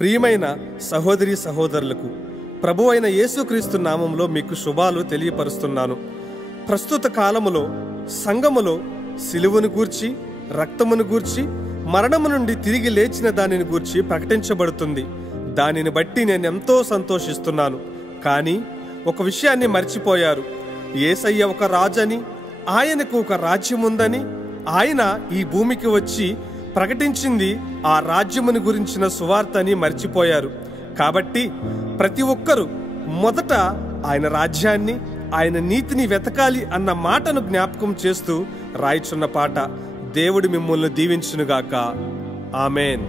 ప్రియమైన సహోదరి సహోదరులకు ప్రభువైన యేసుక్రీస్తు నామంలో మీకు శుభాలు తెలియపరుస్తున్నాను. ప్రస్తుత కాలములో సంఘములో సిలువను గూర్చి, రక్తమును గూర్చి, మరణము నుండి తిరిగి లేచిన దానిని గూర్చి ప్రకటించబడుతుంది. దానిని బట్టి నేను ఎంతో సంతోషిస్తున్నాను. కానీ ఒక విషయాన్ని మర్చిపోయారు. యేసయ్య ఒక రాజని, ఆయనకు ఒక రాజ్యం ఉందని, ఆయన ఈ భూమికి వచ్చి ప్రకటించింది ఆ రాజ్యమును గురించిన సువార్త అని మర్చిపోయారు. కాబట్టి ప్రతి ఒక్కరూ మొదట ఆయన రాజ్యాన్ని, ఆయన నీతిని వెతకాలి అన్న మాటను జ్ఞాపకం చేస్తూ రాయిచున్న పాట. దేవుడు మిమ్మల్ని దీవించునుగాక. ఆమేన్.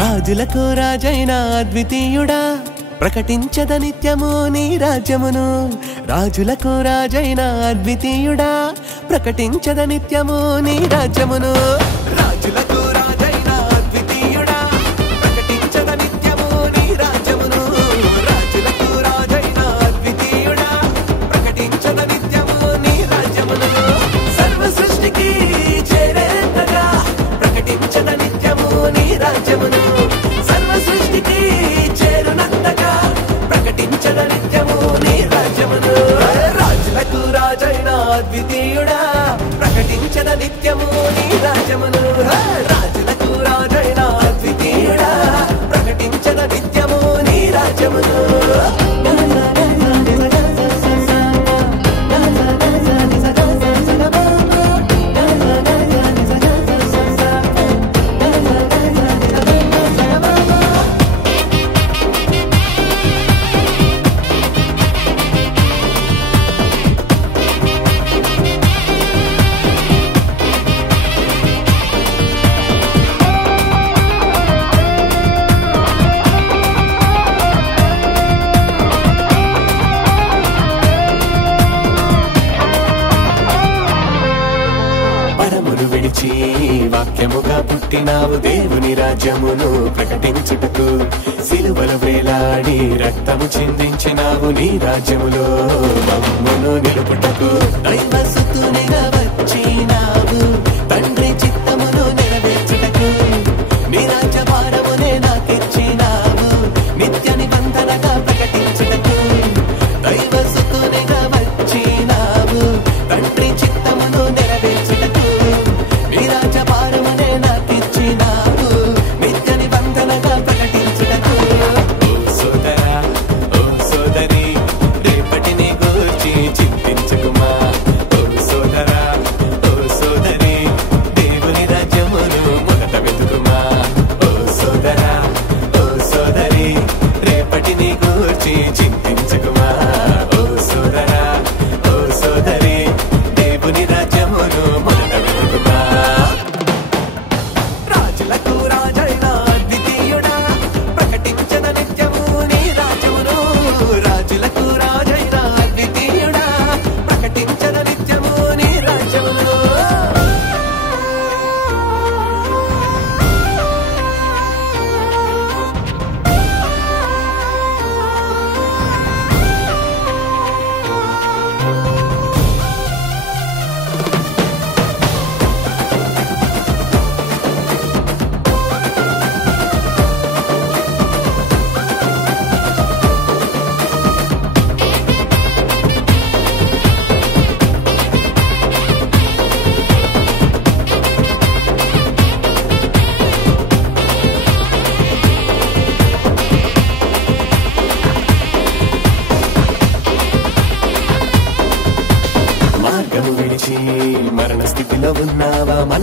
రాజులకు రాజైన అద్వితీయుడా, ప్రకటించద నిత్యము నీ రాజ్యమును. రాజులకు రాజైన అద్వితీయుడా, ప్రకటించద నిత్యము నీ రాజ్యమును. రాజులకు రాజైన అద్వితీయుడా, ప్రకటించద నిత్యము నీ రాజ్యమును. రాజులకు రాజైన అద్వితీయుడా, ప్రకటించద నిత్యము నీ రాజ్యమును. సర్వ సృష్టికి చేరేంతగా ప్రకటించద నిత్యము నీ రాజ్యమును. సర్వ సృష్టికి చేరునంతగా ప్రకటించద నిత్యము నీ రాజ్యమును. రాజులకు రాజైన అద్వితీయుడా, ప్రకటించద నిత్యము నీ రాజ్యమును. రాజులకు రాజైన అద్వితీయుడా, ప్రకటించద నిత్యము నీ రాజ్యమును. వాక్యముగా పుట్టినావు దేవుని రాజ్యమును ప్రకటించుటకు. సిలువల వేలాడి రక్తము చిందించినావు నీ రాజ్యములో మమ్మును నిలుపుటకు. దైవసుతునిగా వచ్చినావు తండ్రి చిత్తమును నెరవేర్చుటకు. నీ రాజ్య భారమునే నాకిచ్చినావు నిత్య నిబంధనగా ప్రకటించుటకు. దైవసుతునిగా వచ్చినావు తండ్రి చిత్తమును నెరవేర్చుటకు. నీ రాజ్య భారమునే నాకిచ్చినావు నిత్య నిబంధనగా ప్రకటించుటకు. ఓ సోదరా, ఓ సోదరి, రేపటిని గూర్చి చింతించుకుమా. ఓ సోదరా, ఓ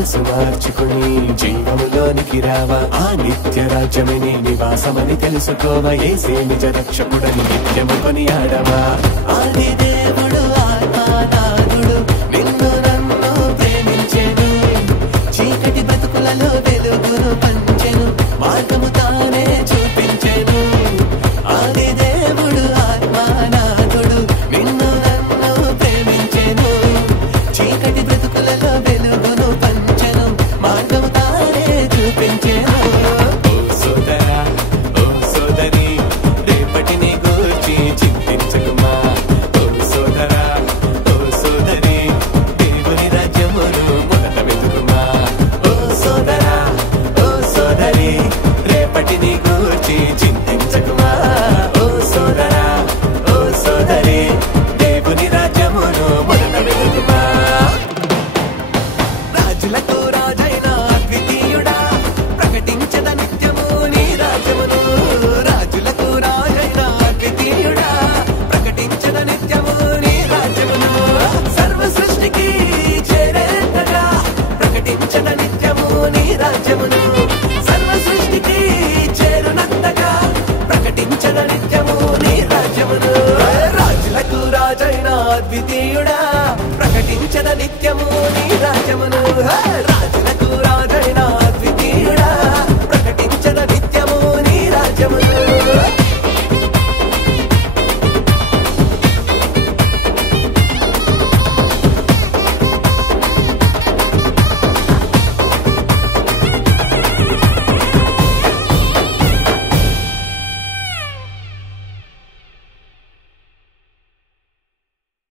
మనసు మార్చుకుని జీవములోనికి రావా, ఆ నిత్య రాజ్యమని నివాసమని తెలుసుకోవా, యేసే నిజ రక్షకుడని నిత్యము కొనియాడవా. ఆది దేవుడు ఆత్మనాథుడు నిన్ను నన్ను ప్రేమించెను, చీకటి బ్రతుకులలో వెలుగును పంచెను, మార్గము తానే చూపించెను. ఆది దేవుడు ఆత్మనాథుడు నిన్ను నన్ను ప్రేమించెను, చీకటి బ్రతుకులలో వెలుగును పంచెను, మార్గము తానే చూపించెను. ఓ సోదరా ఓ సోదరి రేపటిని గూర్చి చింతించకుమా, ఓ సోదరా ఓ సోదరి దేవుని రాజ్యమును మొదట వెతుకుమా. ఓ సోదరా ఓ సోదరి రేపటిని గూర్చి చింతించకుమా, ఓ సోదరా ఓ సోదరి దేవుని రాజ్యమును మొదట వెతుకుమా. రాజులకు రాజైన అద్వితీయుడా ప్రకటించద నిత్యము నీ రాజ్యమును, రాజులకు రాజైన అద్వితీయుడా ప్రకటించద నిత్యము నీ రాజ్యమును. సర్వ సృష్టికి చేరేంతగా ప్రకటించద నిత్యము నీ రాజ్యమును, సర్వ సృష్టికి చేరునంతగా ప్రకటించద నిత్యము నీ రాజ్యమును. రాజులకు రాజైన అద్వితీయుడా ప్రకటించద నిత్యము నీ రాజ్యమును, రాజుల